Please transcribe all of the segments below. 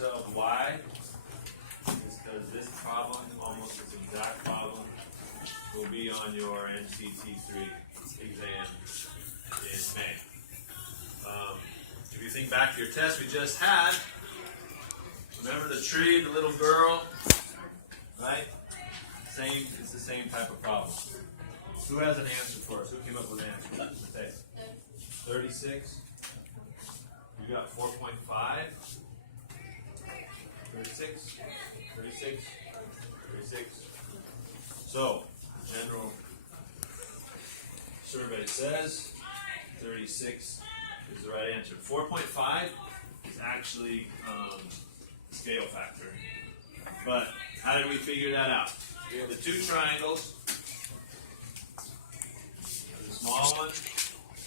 yourself why. Is because this problem, almost this exact problem, will be on your NCT3 exam in May. If you think back to your test we just had, remember the tree, the little girl, right? It's the same type of problem. Who has an answer for us? Who came up with an answer? Okay. 36. You got 4.5. 36. 36. 36. So, general survey says 36 is the right answer. 4.5 is actually the scale factor. But how did we figure that out? We have the two triangles. The small one.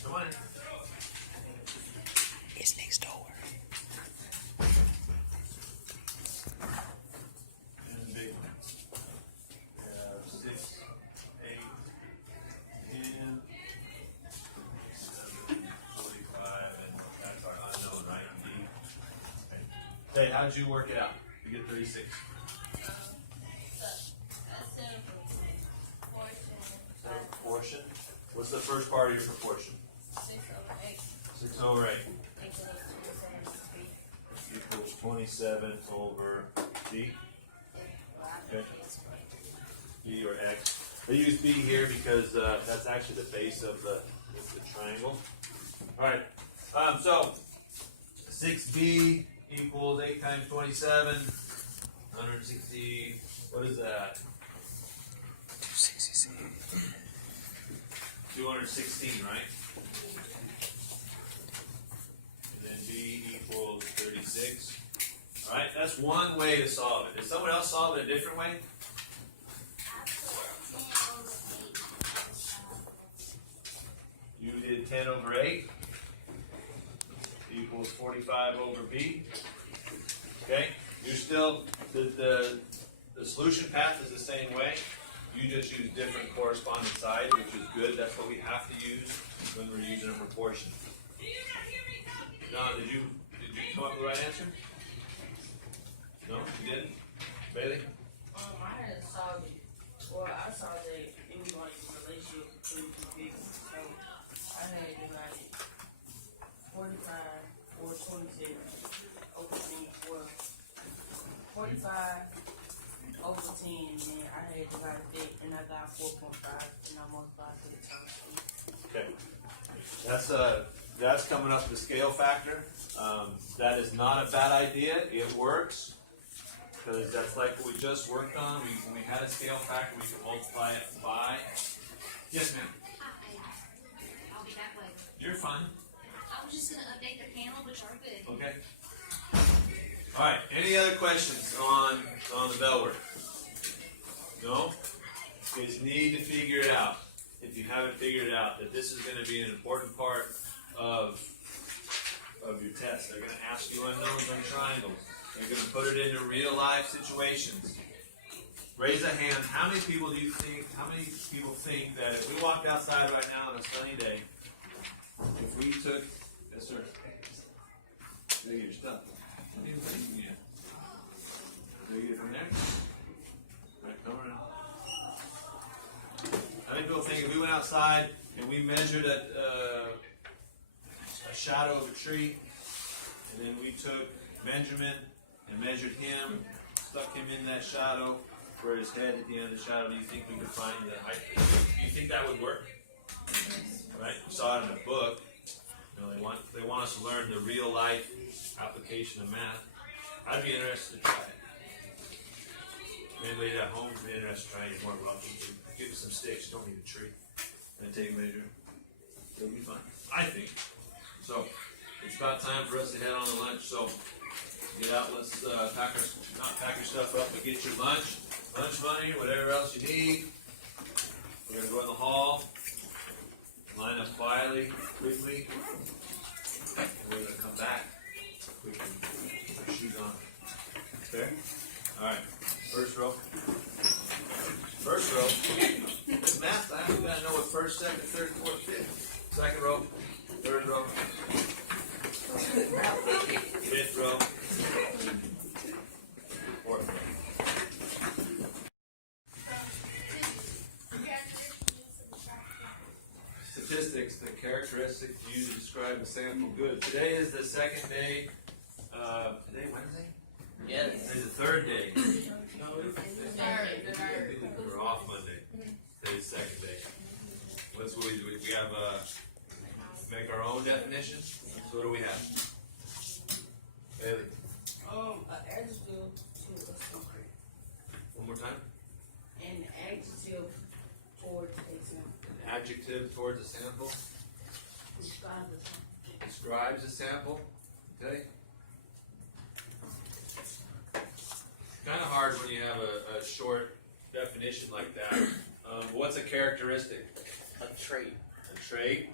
Come on in. It's next door. And the big one. We have 6, 8, 10, 7, 45, and that's our unknown, right? D. Okay, how'd you work it out? You get 36. Proportion. What's the first part of your proportion? 6 over 8. 6 over 8. Equals 27 over B. Okay. B or X. They use B here because that's actually the base of the triangle. Alright. So 6B equals 8 times 27. 160. What is that? 216, right? And then B equals 36. Alright, that's one way to solve it. Did someone else solve it a different way? You did 10 over 8 equals 45 over B. Okay? You're still, the solution path is the same way. You just use different corresponding sides, which is good. That's what we have to use when we're using a proportion. Don, did you come up with the right answer? No, you didn't? Bailey? I had solved it. Well, I saw that it was like a relationship between two people. So I had divided 45 or 26 over 10. Well, 45 over 10, and then I had divided that, and I got 4.5, and I multiplied to the time. Okay. That's coming up the scale factor. That is not a bad idea. It works. Because that's like what we just worked on. When we had a scale factor, we could multiply it by. Yes, ma'am. I'll be back later. You're fine. I was just going to update the panel, which are good. Okay. All right. Any other questions on the bell work? No? You just need to figure it out. If you haven't figured it out, that this is going to be an important part of your test. They're going to ask you unknowns on triangles. They're going to put it into real life situations. Raise a hand. How many people think that if we walked outside right now on a sunny day, if we took, yes sir, there your stuff. What are you thinking yet? Do you get it from there? Right, come around. I think people think if we went outside and we measured a shadow of a tree, and then we took Benjamin and measured him, stuck him in that shadow for his head at the end of the shadow, do you think we could find the height? Do you think that would work? Right? We saw it in a book. You know, they want us to learn the real life application of math. I'd be interested to try it. Anybody at home would be interested to try it. You're more welcome to. Give us some sticks. You don't need a tree. And take a measure. It'll be fun. I think. So, it's about time for us to head on to lunch. So, get out. Let's not pack your stuff up, but get your lunch money, whatever else you need. We're going to go in the hall. Line up quietly, quickly. And we're going to come back. We can put our shoes on. Okay? Alright. First row. First row. It's math time. We've got to know what first, second, third, fourth, fifth. Second row. Third row. Fifth row. statistics, the characteristics used to describe a sample good. Today is the second day. Today, Wednesday? Yes. Today's the third day. Third. We're off Monday. Today's the second day. What's what we do? We have make our own definition. So what do we have? Bailey. An adjective to a secret. One more time. An adjective towards a sample. An adjective towards a sample. Describe the sample. Describes a sample. Okay. Kind of hard when you have a short definition like that. What's a characteristic? A trait. A trait.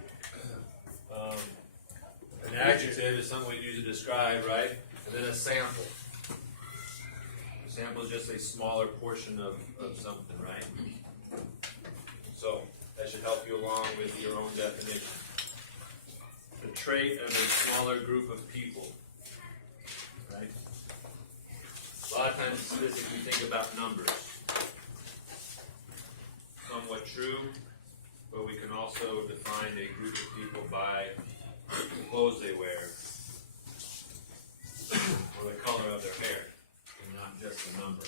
An adjective is something we use to describe, right? And then a sample. A sample is just a smaller portion of something, right? So that should help you along with your own definition. The trait of a smaller group of people, right? A lot of times in statistics we think about numbers. Somewhat true, but we can also define a group of people by the clothes they wear or the color of their hair, and not just the number.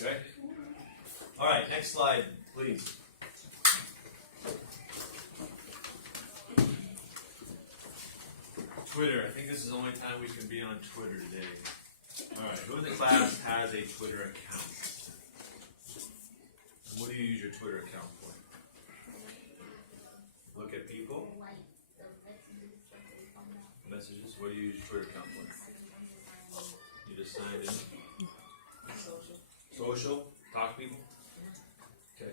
Okay? Alright, next slide, please. Twitter. I think this is the only time we can be on Twitter today. Alright, who in the class has a Twitter account? And what do you use your Twitter account for? Look at people? Messages? What do you use your Twitter account for? You just signed in? Social? Talk to people? Okay.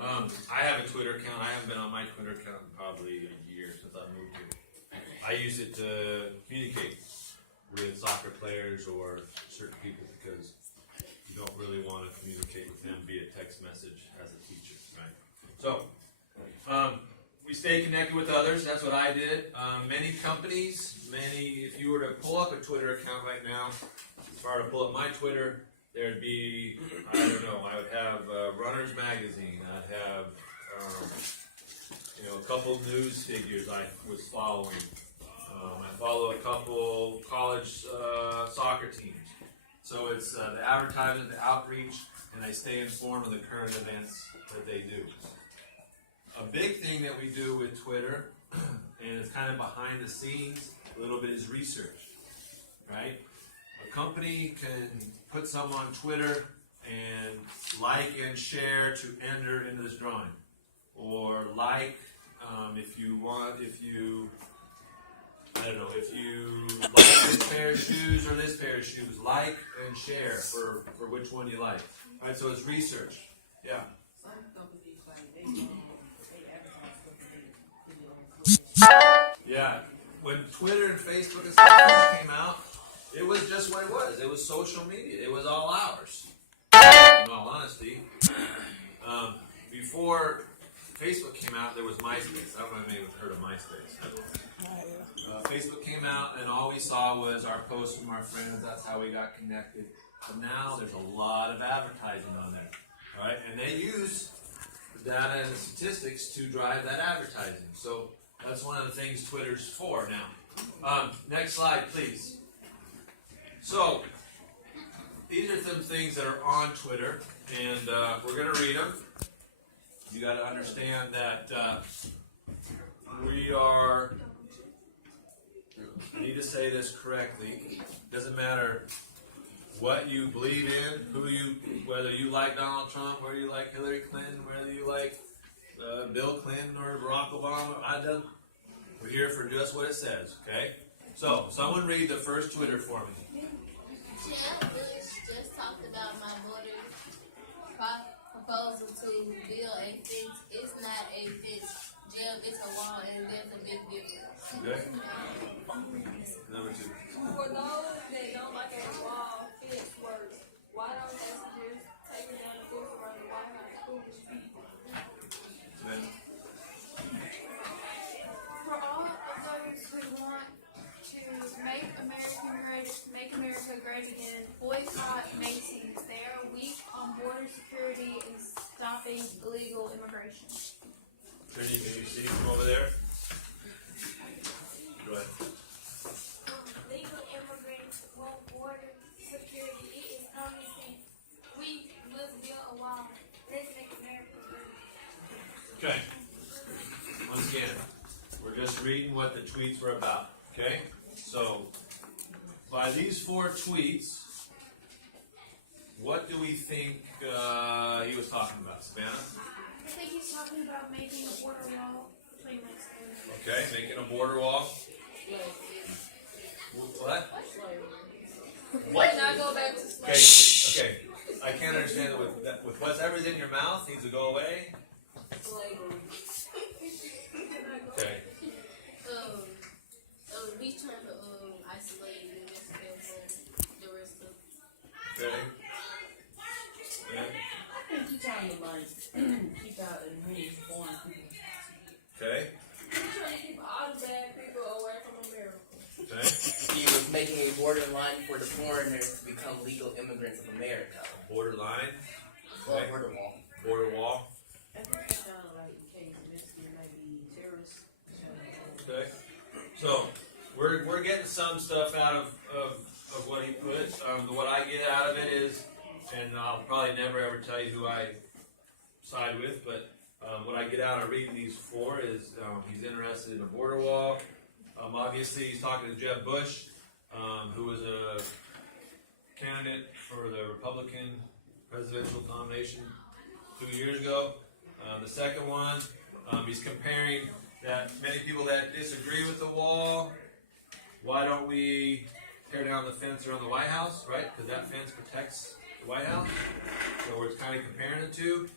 I have a Twitter account. I haven't been on my Twitter account in probably a year since I moved here. I use it to communicate with soccer players or certain people because you don't really want to communicate with them via text message as a teacher, right? So, we stay connected with others. That's what I did. Many companies, if you were to pull up a Twitter account right now, if I were to pull up my Twitter, there'd be, I don't know, I would have Runner's Magazine. I'd have, a couple news figures I was following. I follow a couple college soccer teams. So it's the advertising, the outreach, and I stay informed of the current events that they do. A big thing that we do with Twitter, and it's kind of behind the scenes a little bit, is research, right? A company can put something on Twitter and like and share to enter into this drawing. Or like, if you like this pair of shoes or this pair of shoes, like and share for which one you like. All right, so it's research. Yeah. Some companies like they advertise stuff. Yeah. When Twitter and Facebook and stuff first came out, it was just what it was. It was social media. It was all ours. In all honesty, before Facebook came out, there was MySpace. I don't know if you've heard of MySpace. Facebook came out, and all we saw was our posts from our friends. That's how we got connected. But now there's a lot of advertising on there. All right, and they use the data and the statistics to drive that advertising. So that's one of the things Twitter's for now. Next slide, please. So these are some things that are on Twitter, and we're going to read them. You got to understand that I need to say this correctly. Doesn't matter what you believe in, whether you like Donald Trump, whether you like Hillary Clinton, whether you like Bill Clinton or Barack Obama. We're here for just what it says, okay? So, someone read the first Twitter for me. Jeff Bush just talked about my daughter's proposal to build a fence. It's not a fence, Jeff, it's a wall, and there's a big difference. Okay? Number 2. For those that don't like a wall fence works, why don't they just take it down the fence around the White House foolish people? Then, For all of those who want to make America great again, boycott Macy's. They are weak on border security and stopping illegal immigration. Trinity, can you see from over there? Go ahead. Legal immigrants want border security. It is common sense. We must build a wall. Let's make America great. Okay. Once again, we're just reading what the tweets were about. Okay? So, by these 4 tweets, what do we think he was talking about, Savannah? I think he's talking about making a border wall between Mexico and Okay, making a border wall. What? What? Now go back to Okay, slavery. okay. I can't understand that with whatever's in your mouth needs to go away. Slavery. Okay. He's trying to isolate New Mexico from the rest of. Okay. Yeah. I think he's trying to like keep out as many foreign people. Okay. We're trying to keep all the bad people away from America. Okay. He was making a borderline for the foreigners to become legal immigrants of America. Borderline. Well, Okay. border wall. Border wall. I think it's kind of like in case Mexican might be terrorists. Okay. So we're getting some stuff out of what he put. What I get out of it is, and I'll probably never ever tell you who I side with, but what I get out of reading these 4 is he's interested in a border wall. Obviously, he's talking to Jeb Bush, who was a candidate for the Republican presidential nomination 2 years ago. The second one, he's comparing that many people that disagree with the wall, why don't we tear down the fence around the White House, right? Because that fence protects the White House. So we're kind of comparing the two.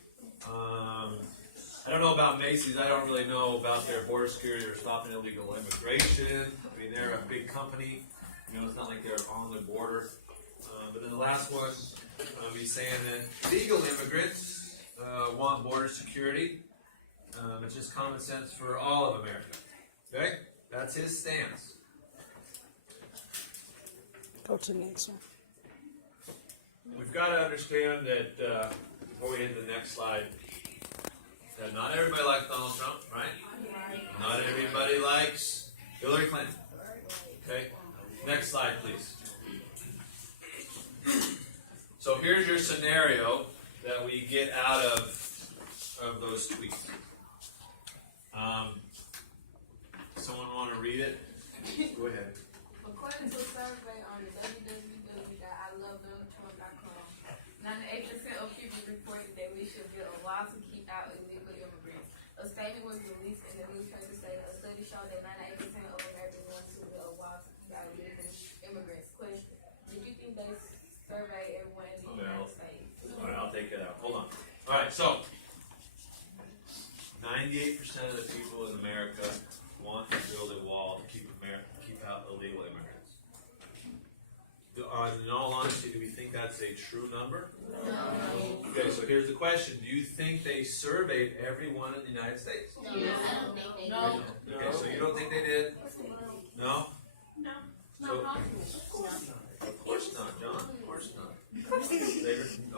I don't know about Macy's. I don't really know about their border security or stopping illegal immigration. I mean, they're a big company. You know, it's not like they're on the border. But then the last one, he's saying that legal immigrants want border security. It's just common sense for all of America. Okay? That's his stance. Go to the next one. We've got to understand that, before we hit the next slide, that not everybody likes Donald Trump, right? Not everybody likes Hillary Clinton. Okay? Next slide, please. So here's your scenario that we get out of those tweets. Someone want to read it? Go ahead. According to a survey on www.ilovedonaldtrump.com, 98% of people reported that we should build a wall to keep out illegal immigrants. A statement was released in the newspaper stating a study showed that 98% of Americans want to build a wall to keep out illegal immigrants. Question: did you think they surveyed everyone in the United States? All right, I'll take that out. Hold on. All right, so 98% of the people in America want to build a wall to keep out illegal immigrants. In all honesty, do we think that's a true number? No. Okay, so here's the question: do you think they surveyed everyone in the United States? No, I don't think they No. do. Okay, so you don't think they did? No? No. So, of course not, John. Of course not.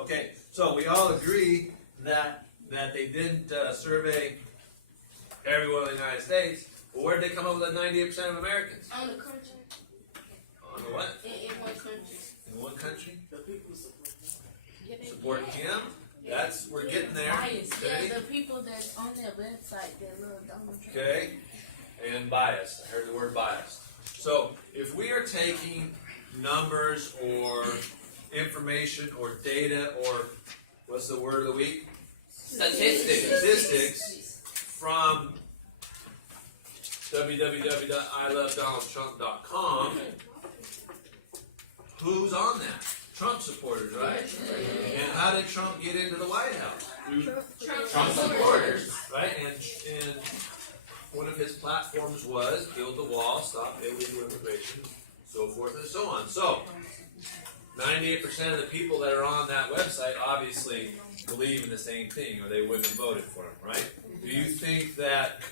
Okay, so we all agree that they didn't survey everyone in the United States. But where did they come up with that 98% of Americans? On the country. On the what? In one country. In one country? The people support. Supporting him? We're getting there. Okay? Yeah, the people that's on their website that love Donald Trump. Okay? And biased. I heard the word biased. So, if we are taking numbers or information or data or, what's the word of the week? Statistics from www.ilovedonaldtrump.com, who's on that? Trump supporters, right? And how did Trump get into the White House? Trump supporters, right? And one of his platforms was build the wall, stop illegal immigration, so forth and so on. So 98% of the people that are on that website obviously believe in the same thing, or they wouldn't have voted for him, right? Do you think that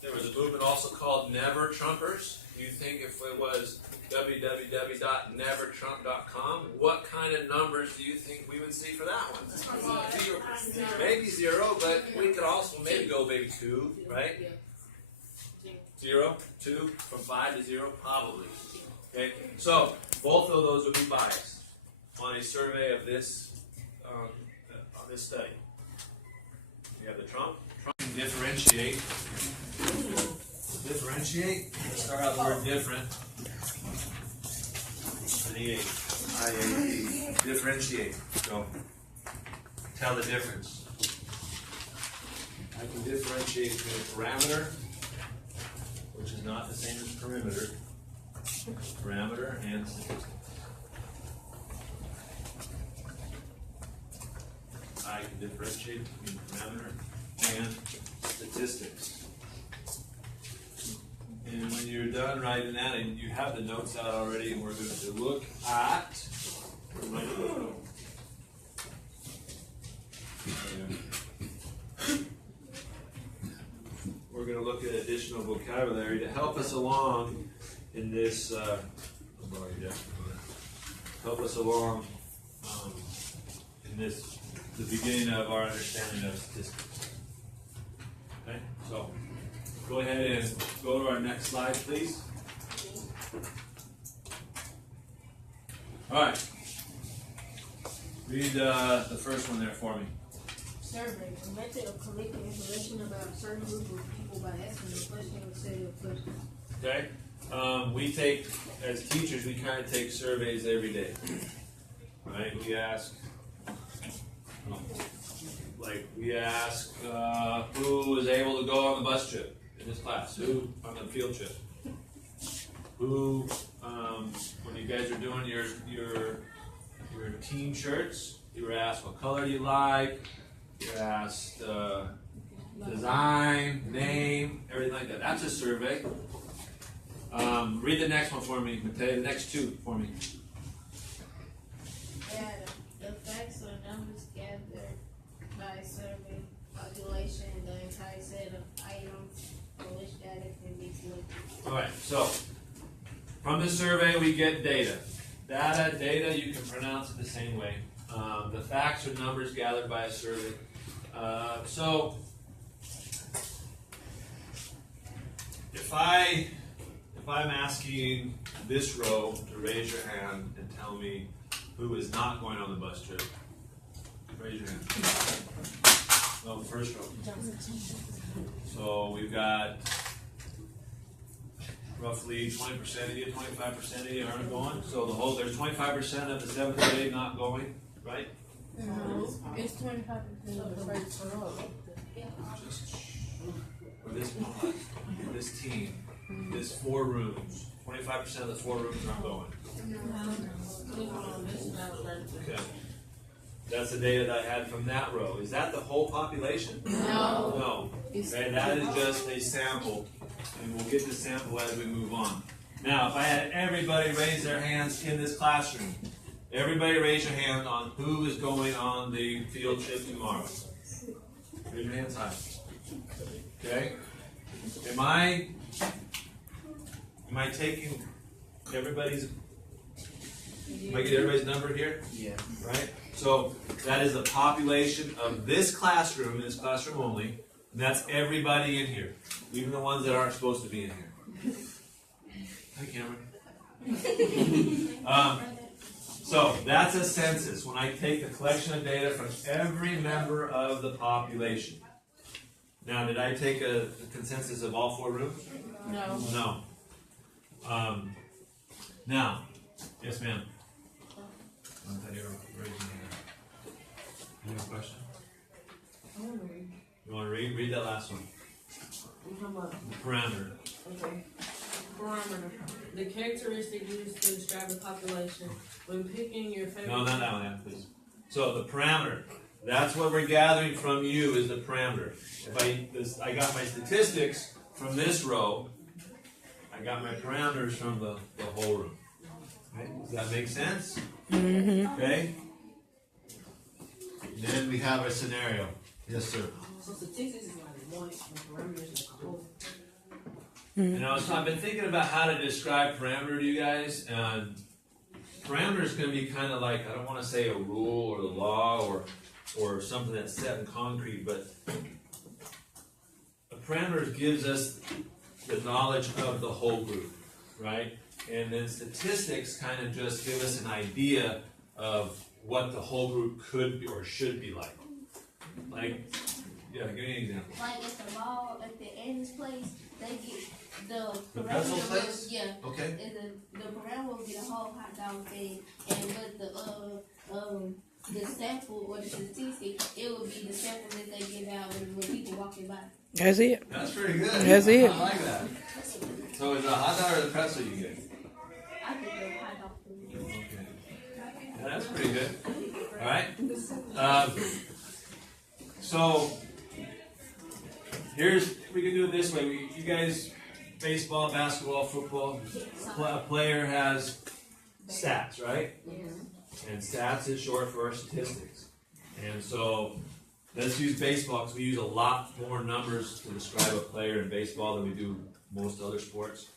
There was a movement also called Never Trumpers. Do you think if it was www.nevertrump.com, what kind of numbers do you think we would see for that one? Maybe 0, but we could also maybe go maybe 2, right? 0, 2, from 5 to 0, probably. Okay, so both of those would be biased on a survey of this on this study. You have the Trump differentiate. Differentiate. Let's start out the word different. An EA. IAE. Differentiate. So tell the difference. I can differentiate between a parameter, which is not the same as perimeter. Parameter and statistic. I can differentiate between parameter and statistics. And when you're done writing that, and you have the notes out already, and we're going to look at. Where's my note? We're going to look at additional vocabulary to help us along in this. Help us along in this, the beginning of our understanding of statistics. Okay, so go ahead and go to our next slide, please. All right. Read the first one there for me. Survey, a method of collecting information about a certain group of people by asking a question or set of questions. Okay. We take, as teachers, we kind of take surveys every day. Right? We ask, who was able to go on the bus trip in this class? Who on the field trip? Who, when you guys are doing your team shirts, you were asked what color do you like. You were asked design, name, everything like that. That's a survey. Read the next one for me, Mateo. The next two for me. Data. The facts or numbers gathered by survey population, the entire set of items for which data can be collected. Alright, so from this survey we get data. Data, you can pronounce it the same way. The facts or numbers gathered by a survey. So if I'm asking this row to raise your hand and tell me who is not going on the bus trip, raise your hand. No, the first row. So we've got roughly 20% of you, 25% of you aren't going. So there's 25% of the 7th grade not going, right? No, it's 25% of the first row. For this team, this 4 rooms, 25% of the 4 rooms aren't going. Okay. That's the data that I had from that row. Is that the whole population? No. No. Okay, that is just a sample. And we'll get the sample as we move on. Now, if I had everybody raise their hands in this classroom, everybody raise your hand on who is going on the field trip tomorrow. Raise your hands high. Okay? Am I taking everybody's, am I getting everybody's number here? Yeah. Right? So that is the population of this classroom only, and that's everybody in here, even the ones that aren't supposed to be in here. Hi, Cameron. So that's a census, when I take the collection of data from every member of the population. Now, did I take a consensus of all 4 rooms? No. No. Now, yes, ma'am. I thought you were raising your hand. You have a question? I want to read. You want to read? Read that last one. We're talking about, The parameter. okay. Parameter. The characteristic used to describe the population. When picking your favorite. No, not that one, please. So the parameter. That's what we're gathering from you is the parameter. If I got my statistics from this row, I got my parameters from the whole room. Okay? Does that make sense? Mm-hmm. Okay? Then we have a scenario. Yes, sir. So statistics is like one, and parameters is like a whole. And I've been thinking about how to describe parameter to you guys, and parameter is going to be kind of like, I don't want to say a rule or the law or something that's set in concrete, but a parameter gives us the knowledge of the whole group, right? And then statistics kind of just give us an idea of what the whole group could be or should be like. Like, yeah, give me an example. Like at the mall, at the Annie's place, they get The pretzel place? Yeah. Okay. And the parameter will get a whole hot dog thing, and but the sample or the statistic, it will be the sample that they give out when people walking by. That's it. That's pretty good. That's it. I like that. So is it a hot dog or the pretzel you get? I think they're hot dog food. Okay. Yeah, that's pretty good. All right. So we can do it this way. You guys, baseball, basketball, football, a player has stats, right? And stats is short for statistics. And so let's use baseball because we use a lot more numbers to describe a player in baseball than we do most other sports.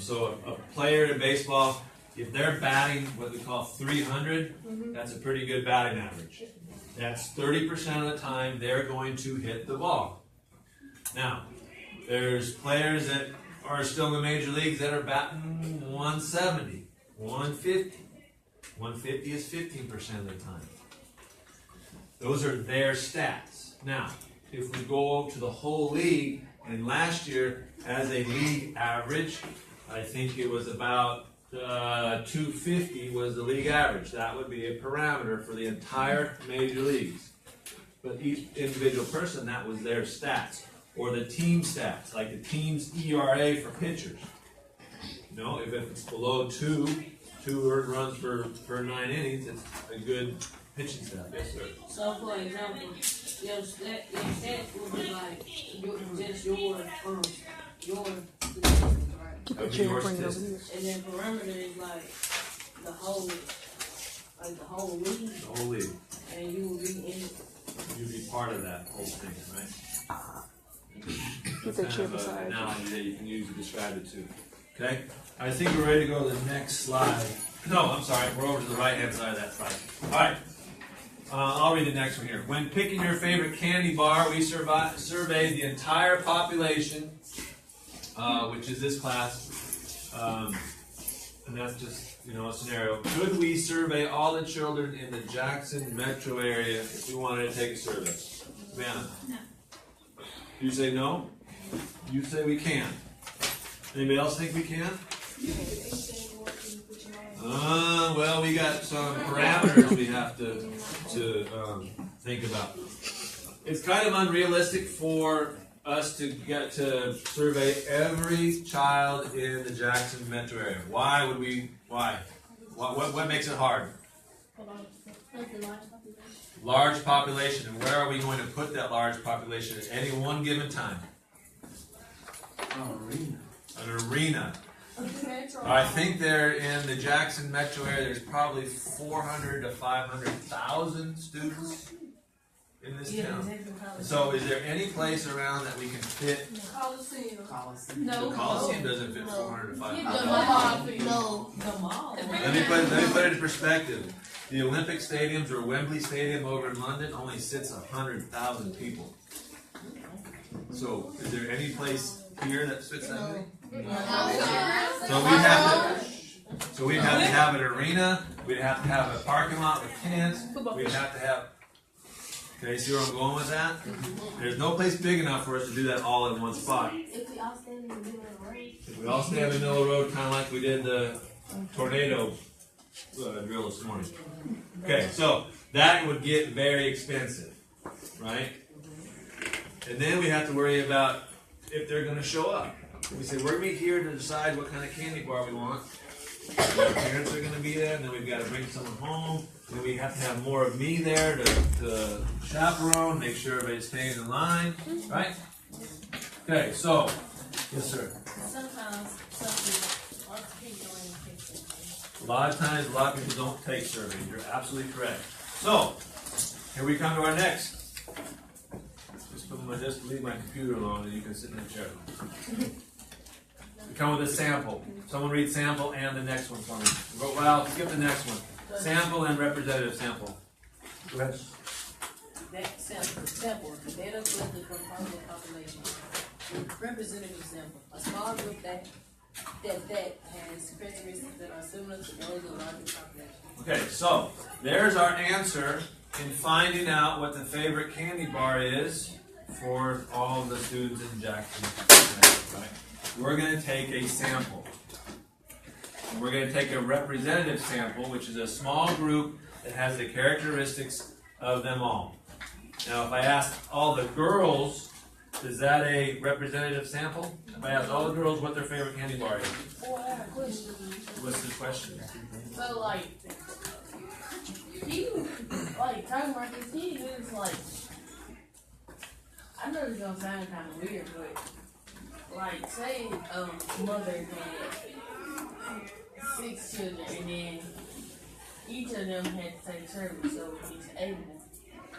So a player in baseball, if they're batting what we call 300, that's a pretty good batting average. That's 30% of the time they're going to hit the ball. Now, there's players that are still in the major leagues that are batting 170, 150. 150 is 15% of the time. Those are their stats. Now, if we go to the whole league, and last year, as a league average, I think it was about 250 was the league average. That would be a parameter for the entire major leagues. But each individual person, that was their stats. Or the team stats, like the team's ERA for pitchers. You know, if it's below 2 earned runs per 9 innings, it's a good pitching stat. Yes, sir. So, for example, your stats will be like just your statistics, right? That would be your statistics. And then parameter is like the whole league, The whole league. and you will be in it. You'd be part of that whole thing, right? Get That's that chip kind of aside. an analogy that you can use to describe it too. Okay? I think we're ready to go to the next slide. No, I'm sorry. We're over to the right-hand side of that slide. All right. I'll read the next one here. When picking your favorite candy bar, we surveyed the entire population, which is this class. And that's just, a scenario. Could we survey all the children in the Jackson metro area if we wanted to take a survey? Savannah? No. You say no? You say we can. Anybody else think we can? Well, we got some parameters we have to think about. It's kind of unrealistic for us to get to survey every child in the Jackson metro area. Why would we? Why? What makes it hard? Large population. And where are we going to put that large population at any one given time? An arena. I think they're in the Jackson metro area. There's probably 400 to 500,000 students in this town. So, is there any place around that we can fit? Coliseum. The Coliseum doesn't fit 400 to 500,000. No. The mall. Let me put it in perspective. The Olympic Stadiums or Wembley Stadium over in London only sits 100,000 people. So, is there any place here that fits that many? So we'd have to have an arena. We'd have to have a parking lot with tents. We'd have to have. Okay, see where I'm going with that? There's no place big enough for us to do that all in one spot. If we all stand in the middle of the road. If we all stand in the middle of the road, kind of like we did the tornado drill this morning. Okay, so that would get very expensive, right? And then we have to worry about if they're going to show up. We say, we're going to be here to decide what kind of candy bar we want. Our parents are going to be there, and then we've got to bring someone home. And we have to have more of me there to chaperone, make sure everybody's staying in line, right? Okay, so, yes, sir. Sometimes some people A lot of times, a lot of people don't take surveys. You're absolutely correct. So, here we come to our next. Just leave my computer alone, and you can sit in the chair. We come with a sample. Someone read sample and the next one for me. Well, skip the next one. Sample and representative sample. Go ahead. That sample, the data collected from part of the population. Representative sample, a small group that has characteristics that are similar to those of the larger population. Okay, so there's our answer in finding out what the favorite candy bar is for all of the students in Jackson. Right? We're going to take a sample. And we're going to take a representative sample, which is a small group that has the characteristics of them all. Now, if I ask all the girls, is that a representative sample? If I ask all the girls what their favorite candy bar is, Well, I have a question. what's the question? So, like, he, like, talking about this, he is like, I know it's gonna sound kind of weird, but, like, say, mother had 6 children, and then each of them had to take service, so it's able,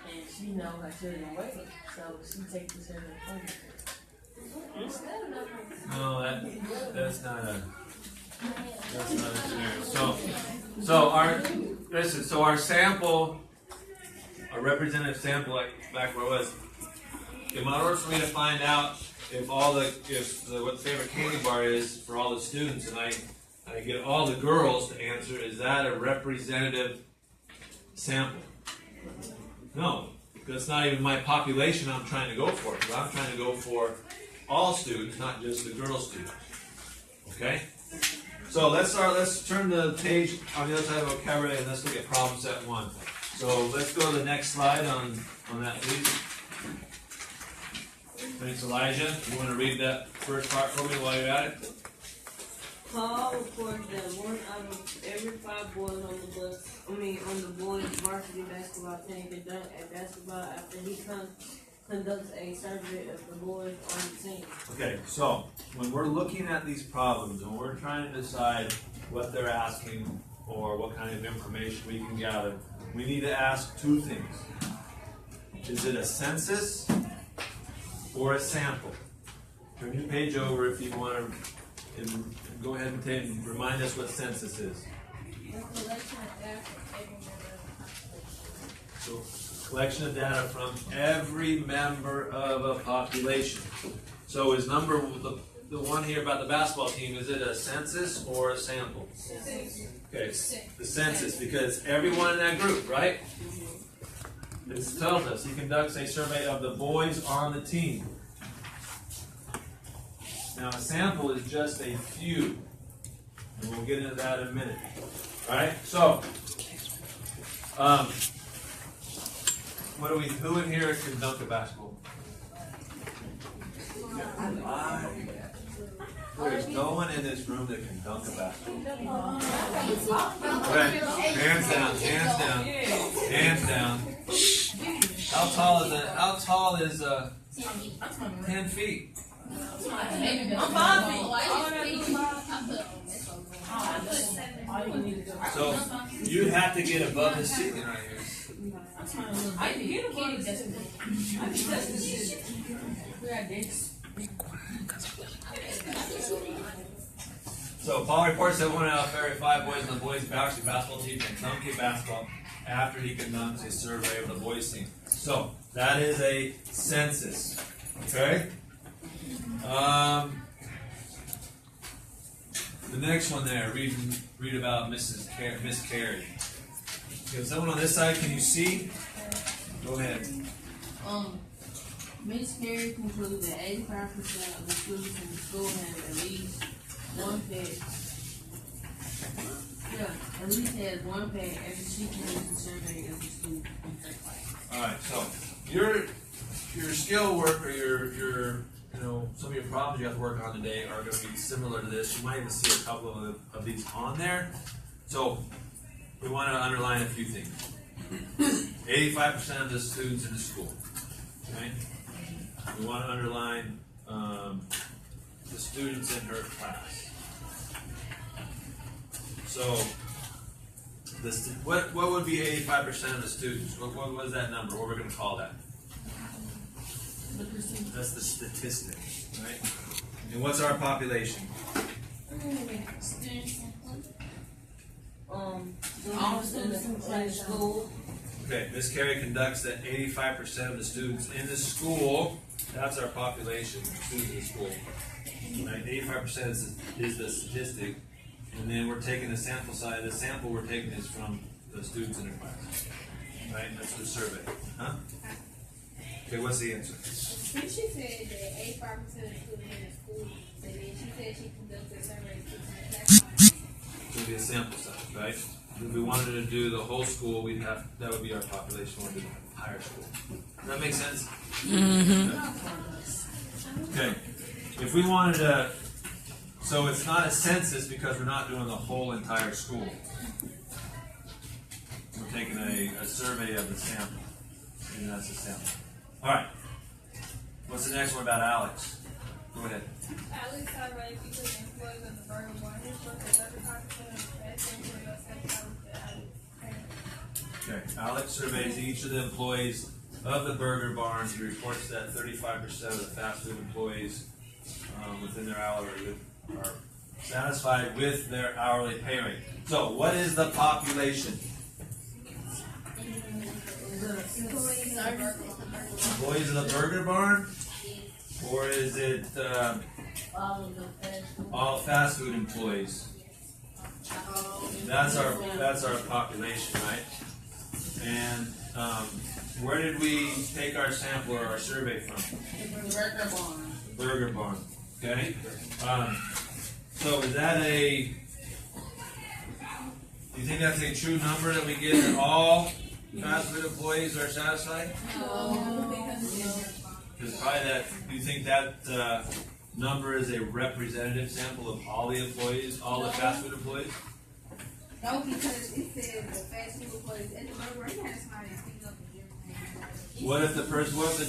and she know her children well, so she takes the children home. No, that's not a scenario. So our sample, our representative sample, like back where it was, in order for me to find out what the favorite candy bar is for all the students, and I get all the girls to answer, is that a representative sample? No, because it's not even my population I'm trying to go for. Because I'm trying to go for all students, not just the girl students. Okay? So let's turn the page on the other side of vocabulary and let's look at problem set 1. So let's go to the next slide on that, please. Thanks, Elijah. You want to read that first part for me while you're at it? Paul reports that 1 out of every 5 boys on the boys' varsity basketball team can dunk at basketball after he conducts a survey of the boys on the team. Okay, so when we're looking at these problems and we're trying to decide what they're asking or what kind of information we can gather, we need to ask 2 things. Is it a census or a sample? Turn your page over if you want to, and go ahead and remind us what census is. So, collection of data from every member of a population. So is the one here about the basketball team, is it a census or a sample? Okay, the census, because everyone in that group, right? This tells us he conducts a survey of the boys on the team. Now a sample is just a few, and we'll get into that in a minute. Alright, so who in here can dunk a basketball? There's no one in this room that can dunk a basketball. Okay, hands down, hands down, hands down. How tall is 10 feet? I'm 5 feet. So you have to get above the ceiling right here. I can get above the ceiling. I can touch the ceiling. We got this. So Paul reports that 1 out of every 5 boys on the boys' varsity basketball team can dunk a basketball after he conducts a survey of the boys' team. So that is a census. Okay? The next one there, read about Miss Carey. Okay, someone on this side, can you see? Go ahead. Miss Carey concluded that 85% of the students in the school have at least one pet. Yeah, at least has one pet after she conducts a survey of the student. Alright, so your skill work or your some of your problems you have to work on today are going to be similar to this. You might even see a couple of these on there. So we want to underline a few things. 85% of the students in the school. Okay? We want to underline the students in her class. So what would be 85% of the students? What was that number? What we're going to call that? That's the statistic, right? And what's our population? All students in the school. Okay, Miss Carey conducts that 85% of the students in the school, that's our population, students in the school. Right, 85% is the statistic, and then we're taking the sample size. The sample we're taking is from the students in the class. Right, that's the survey. Huh? Okay, what's the answer? She said that 85% of students in the school, and then she said she conducted surveys to the class. It would be a sample size, right? If we wanted to do the whole school, that would be our population. We'll do the entire school. Does that make sense? Okay. If we wanted to, so it's not a census because we're not doing the whole entire school. We're taking a survey of the sample, and that's a sample. All right. What's the next one about Alex? Go ahead. Alex surveyed each of the employees of the Burger Bar. His work is 35% of the best employee of Okay. Alex surveys each of the employees of the Burger Barn. He reports that 35% of the fast food employees within their hourly are satisfied with their hourly pay rate. So, what is the population? Employees of the Burger Barn, or is it all fast food employees? That's our population, right? And where did we take our sample or our survey from? The Burger Barn. The Burger Barn. Okay. So is that do you think that's a true number that we get that all fast food employees are satisfied? No. Because probably that. Do you think that number is a representative sample of all the employees, all the fast food employees? No, because it says the fast food employees at the Burger Bar, he had somebody speak up and everything. What if the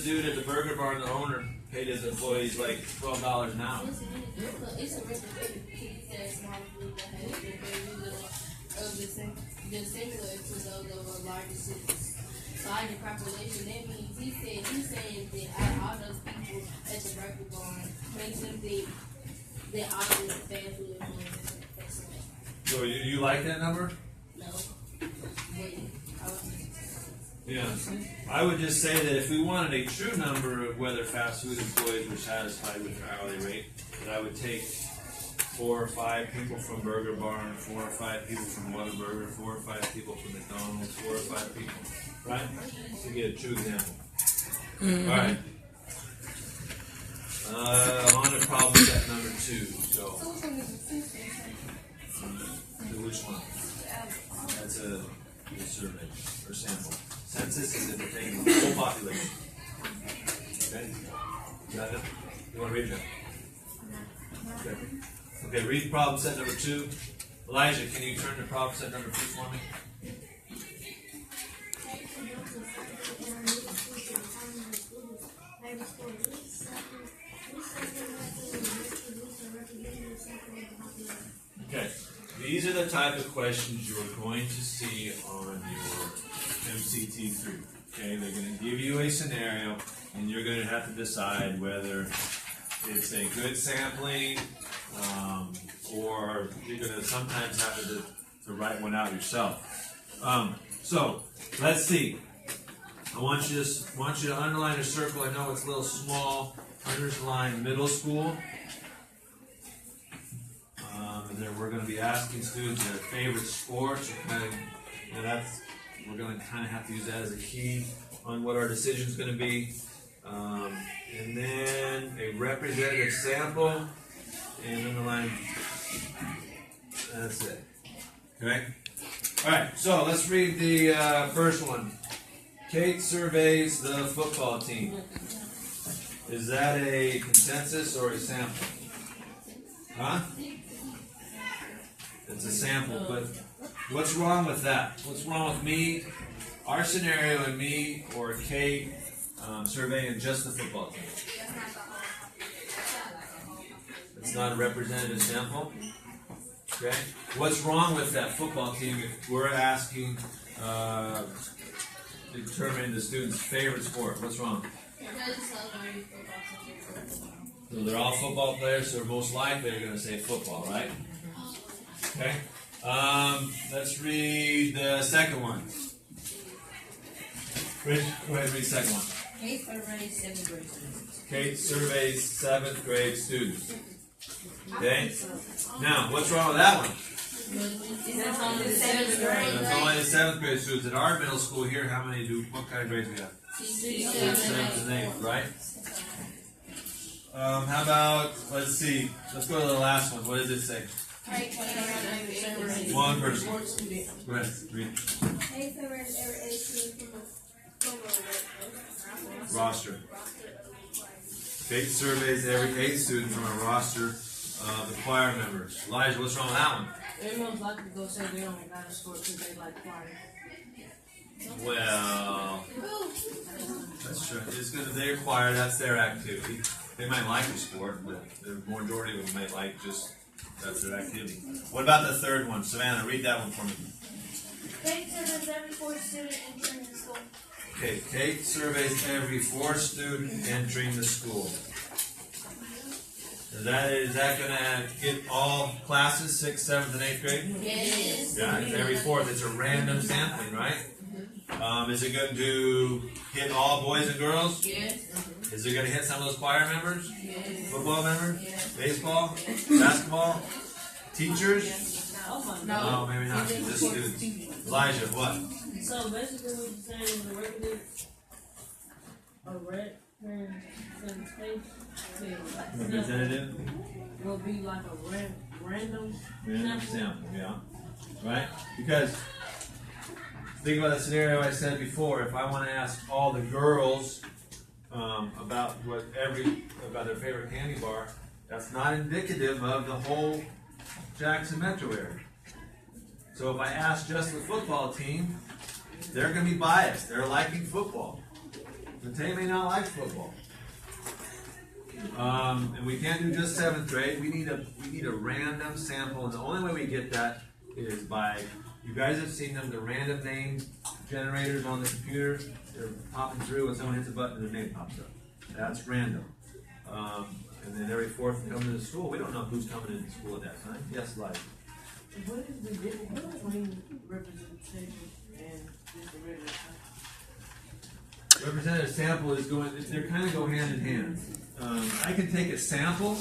dude at the Burger Barn, the owner, paid his employees like $12 an hour? It's a representative that small group that has been very little of the similar to those of a larger cities. So out of the population, that means he's saying that out of all those people at the Burger Barn makes them think that all of the fast food employees are excellent. So you like that number? No. Wait, Yeah. I would just say that if we wanted a true number of whether fast food employees were satisfied with their hourly rate, that I would take 4 or 5 people from Burger Barn, 4 or 5 people from Whataburger, 4 or 5 people from McDonald's, 4 or 5 people, right? To get a true example. All right. On to problem set number 2. So which one? That's a survey or sample. Census is if we're taking the whole population. Okay? You got it? You want to read that? Okay. Okay, read problem set number 2. Elijah, can you turn to problem set number 2 for me? Okay. These are the type of questions you are going to see on your MCT3. Okay, they're going to give you a scenario, and you're going to have to decide whether it's a good sampling, or you're going to sometimes have to write one out yourself. So let's see. I want you to underline a circle. I know it's a little small. Underline middle school. And then we're going to be asking students their favorite sports. We're going to kind of have to use that as a key on what our decision is going to be. And then a representative sample, and underline. That's it. Okay. All right. So let's read the first one. Kate surveys the football team. Is that a consensus or a sample? Huh? It's a sample, but what's wrong with that? What's wrong with me, our scenario, and me or Kate surveying just the football team? It's not a representative sample. Okay. What's wrong with that football team if we're asking determine the student's favorite sport? What's wrong? So they're all football players, so most likely they're going to say football, right? Okay. Let's read the second one. Rich, go ahead and read the second one. Kate surveys 7th grade students. Kate surveys 7th grade students. Okay? Now, what's wrong with that one? That's only the 7th grade. It's only the 7th grade students. At our middle school here, how many what kind of grades we have? 6th, 7th, and 8th, right? How about, let's see, let's go to the last one. What does it say? One person. Go ahead, read. Kate surveys every 8 students from a Roster. Kate surveys every 8 student from a roster of the choir members. Elijah, what's wrong with that one? They're most likely to go say they only got a score because they like choir. Well, that's true. It's good that they acquire, that's their activity. They might like the sport, but the majority of them might like just, that's their activity. What about the third one? Savannah, read that one for me. Kate surveys every 4th student entering the school. Okay, Kate surveys every 4th student entering the school. Is that going to get all classes, 6th, 7th, and 8th grade? Yes. Yeah, it's every 4th. It's a random sampling, right? Is it going to hit all boys and girls? Yes. Is it going to hit some of those choir members? Yes. Football members? Yes. Baseball? Basketball? Teachers? No. No, maybe not. Just students. Elijah, what? So basically what you're saying is a Representative? will be like a random Random sample, yeah. Right? Because think about the scenario I said before. If I want to ask all the girls about about their favorite candy bar, that's not indicative of the whole Jackson metro area. So if I ask just the football team, they're going to be biased. They're liking football. But they may not like football. And we can't do just 7th grade. We need a random sample, and the only way we get that is by, you guys have seen them, the random name generators on the computer. They're popping through, and someone hits a button and their name pops up. That's random. And then every 4th they come to the school. We don't know who's coming into school at that time. Yes, Elijah. What is the difference between representation and just a regular sample? Representative sample is they kind of go hand in hand. I can take a sample,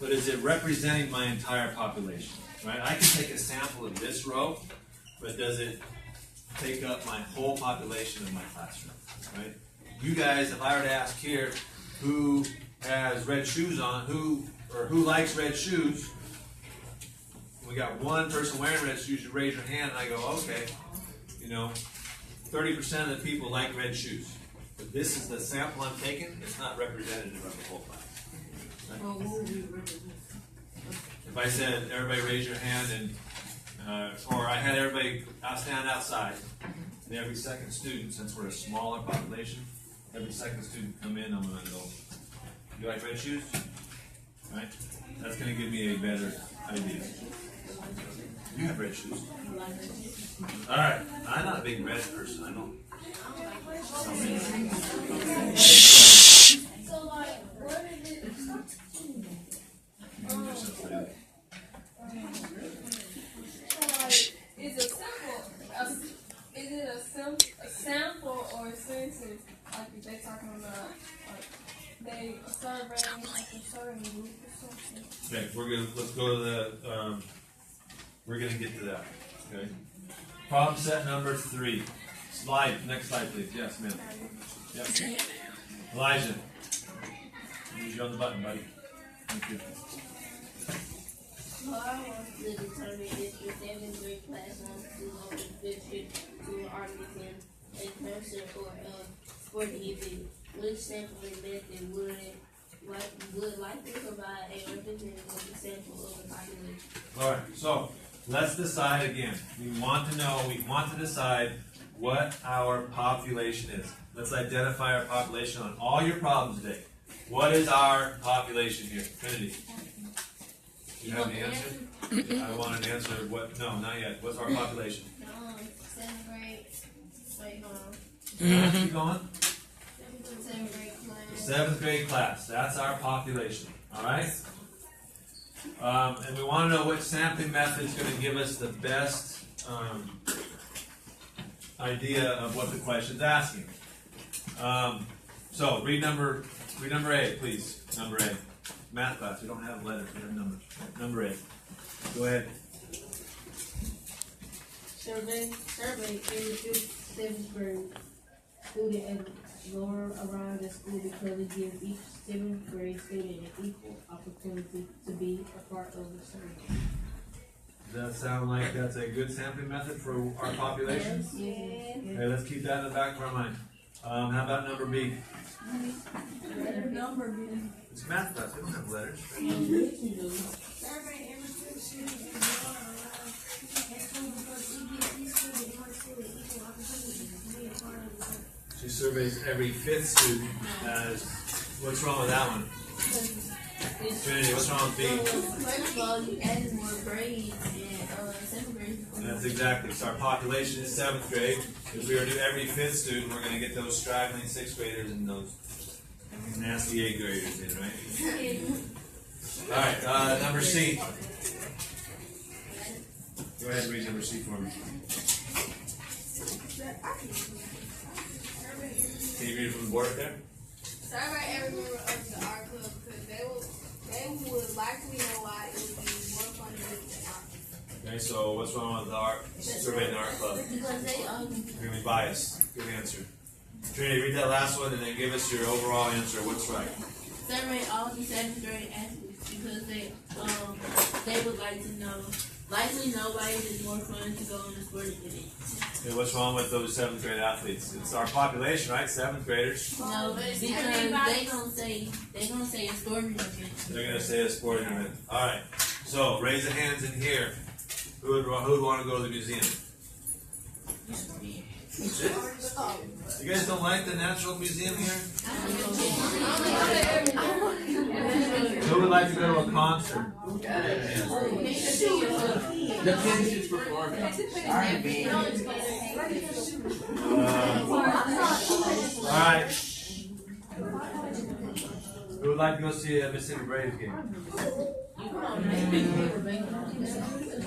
but is it representing my entire population? Right? I can take a sample of this row, but does it take up my whole population of my classroom? Right? You guys, if I were to ask here, who has red shoes on, who likes red shoes? We got one person wearing red shoes, you raise your hand and I go, okay, 30% of the people like red shoes. But this is the sample I'm taking, it's not representative of the whole class. Right? Well, what would we represent? If I said, everybody raise your hand and, or I had everybody stand outside, and every second student, since we're a smaller population, every second student come in, I'm going to go, you like red shoes? Right? That's going to give me a better idea. You have red shoes. Alright, I'm not a big red person, I don't. So, like, what is it? A sample or a census, like if they're talking about, like, they surveying like a certain group or something? Okay, let's go to the, we're gonna get to that, okay? Problem set number 3. Next slide please, yes ma'am. Yep. Elijah, use you on the button, buddy. Thank you. So I want to determine if the 7th grade class wants to go to district to Arlington, a person or a sporting event. Which sampling method would likely provide a representative sample of the population? Alright, so let's decide again. We want to decide what our population is. Let's identify our population on all your problems today. What is our population here? Trinity. Do you have an answer? I want an answer. What? No, not yet. What's our population? 7th grade. Wait, hold on. Keep going. 7th grade class. 7th grade class. That's our population. All right? And we want to know which sampling method is going to give us the best idea of what the question's asking. So read number A, please. Number A. Math class. We don't have letters. We have numbers. Number A. Go ahead. Survey every fifth, seventh grade student and lower around the school because it gives each seventh grade student an equal opportunity to be a part of the survey. Does that sound like that's a good sampling method for our population? Yes. Okay, let's keep that in the back of our mind. How about number B? Number B. It's math class. We don't have letters. Survey every fifth student and lower around at school because it gives each student one student equal opportunity to be a part of the survey. She surveys every fifth student as, what's wrong with that one? Trinity, what's wrong with B? First of all, you added more grades and seventh grade. That's exactly. So our population is 7th grade. If we were to do every 5th student, we're going to get those straggling 6th graders and those nasty 8th graders in, right? Alright, number C. Go ahead and read number C for me. Can you read it from the board up there? Survey every member of the art club because they would likely know why it would be more fun to do the art. Okay, so what's wrong with the art, surveying the art club? Because they You're going to be biased. Good answer. Trinity, read that last one and then give us your overall answer. What's right? survey all the seventh grade athletes because they would like to know. Likely nobody is more fun to go on the sporting event. Okay, what's wrong with those 7th grade athletes? It's our population, right? 7th graders. No, because they gonna say a sporting event. They're going to say a sporting event. All right. So raise the hands in here. Who would want to go to the museum? You guys don't like the Natural Museum here? Who would like to go to a concert? The Pinterest performance. R&B. All right. Who would like to go see a Mississippi Braves game?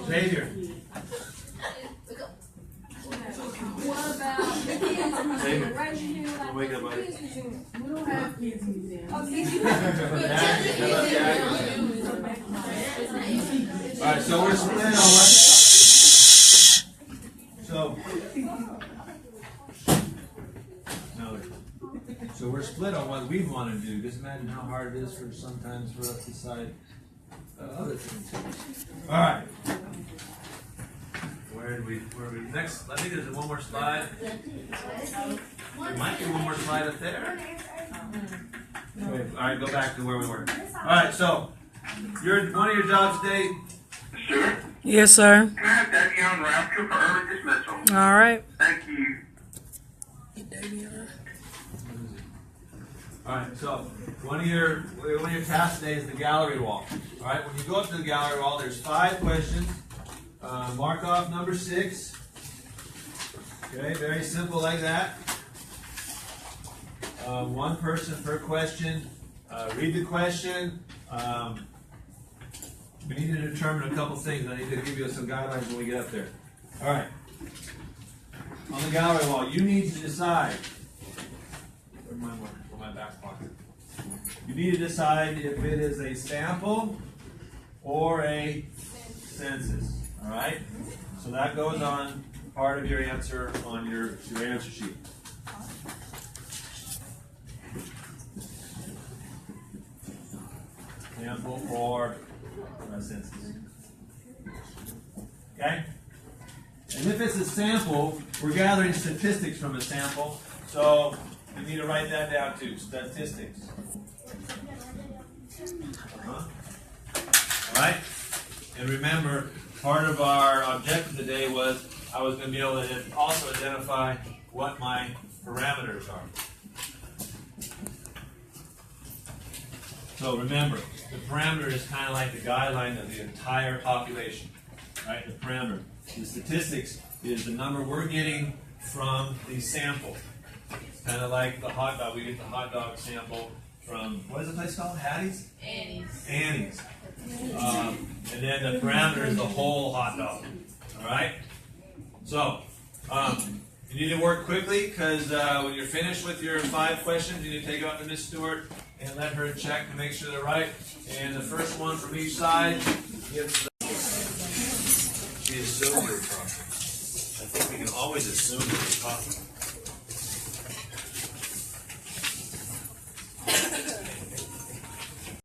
Xavier. What about Xavier. right here? Like, Wake up, buddy. we don't have kids museum. All right, so we're split on what? So we're split on what we want to do. Just imagine how hard it is for sometimes for us to decide other things. All right. Where are we next? I think there's one more slide. There might be one more slide up there. Okay, all right, go back to where we were. All right, so one of your jobs today. Sure. Yes, sir. Can I have Debbie on rapture for early dismissal? All right. Thank you. All right, so one of your tasks today is the gallery wall. All right, when you go up to the gallery wall, there's 5 questions. Mark off number 6. Okay, very simple like that. 1 person per question. Read the question. We need to determine a couple things. I need to give you some guidelines when we get up there. All right. On the gallery wall, you need to decide. Where's my mark? My back pocket. You need to decide if it is a sample or a census. All right. So that goes on part of your answer on your answer sheet. Sample or a census. Okay. And if it's a sample, we're gathering statistics from a sample. So you need to write that down too. Statistics. All right. And remember, part of our objective today was I was going to be able to also identify what my parameters are. So remember, the parameter is kind of like the guideline of the entire population. Right? The parameter. The statistics is the number we're getting from the sample. Kind of like the hot dog. We get the hot dog sample from, what is the place called? Hattie's? Annie's. Annie's. And then the parameter is the whole hot dog. Alright? So, you need to work quickly because when you're finished with your 5 questions, you need to take it up to Miss Stewart and let her check to make sure they're right. And the first one from each side gives. She assumed you're talking. I think we can always assume that you're talking.